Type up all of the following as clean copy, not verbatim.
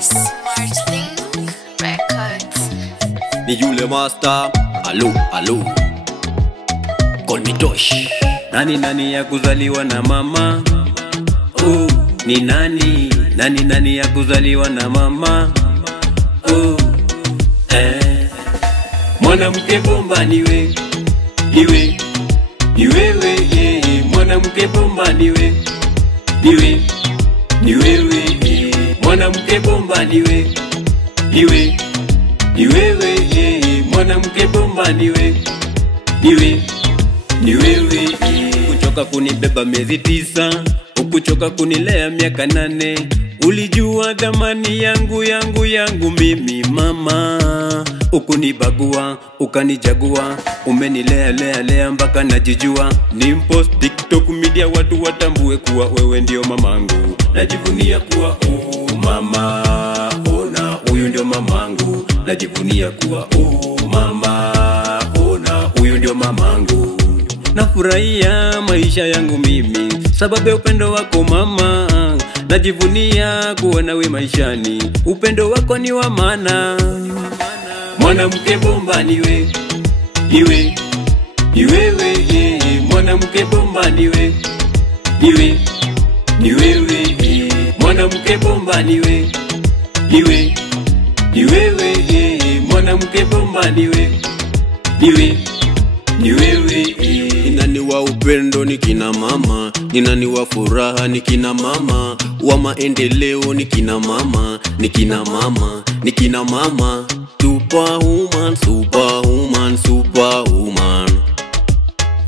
SmartLink Records. Ni yule master, alo, alo. Call me Tosh. Nani ya kuzaliwa na mama? Oh, ni nani? Nani ya kuzaliwa na mama? Oh, mwanamke bomba niwe, niwe, ni wewe, mwanamke bomba niwe, niwe, ni wewe, mwanamke bomba niwe, niwe, ni wewe, mwanamke bomba niwe, niwe, ni wewe. Kuchoka kunibeba miezi 9, ukuchoka kunilea miaka 8. Ulijua thamani yangu mimi mama. Ukunibagua, ukanijagua, umenilea mpaka najijua. Nimpost TikTok media watu watambue kuwa wewe ndio mamangu. Najivunia kuwa mama, ona huyu ndio mamangu. Najivunia kuwa mama, ona huyu ndio mamangu. Nafurahia maisha yangu mimi sababu ya upendo wako mama. Najivunia kuwa nawe maishani, upendo wako ni wa maana. Mwanamke bomba niwe, niwe, ni wewe, mwanamke bomba niwe, niwe, ni wewe, mwanamke bomba niwe, niwe, ni wewe, mwanamke bomba niwe, niwe, ni wewe. Nani wa upendo ni kina mama, ni nani wa furaha ni kina mama, wa maendeleo ni kina mama, ni kina mama, ni kina mama. Superwoman, superwoman, superwoman.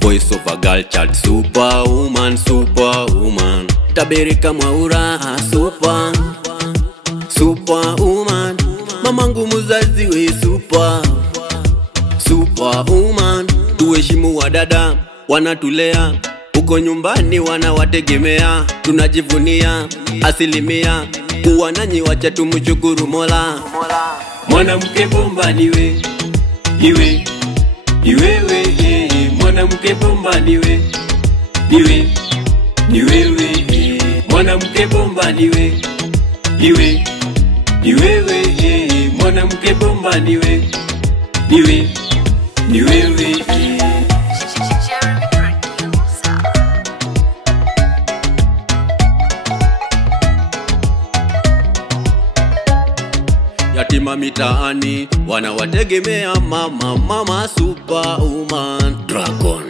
Voice of a girl child, superwoman, superwoman. Tabereka Mwaura, super, superwoman. Mamangu muzazi we super, superwoman. Tuheshimu wadada, wanatulea, uko nyumbani wanawategemea. Tunajivunia asilimia, kuwa nanyi wacha tumshukuru Mola. Mwanamke bomba niwe, niwe, ni wewe, mwanamke bomba niwe, niwe, ni wewe, mwanamke bomba niwe, niwe, ni wewe, mwanamke bomba niwe, niwe, ni wewe. Yatima mitaani wanawategemea mama, mama superwoman. Dragon.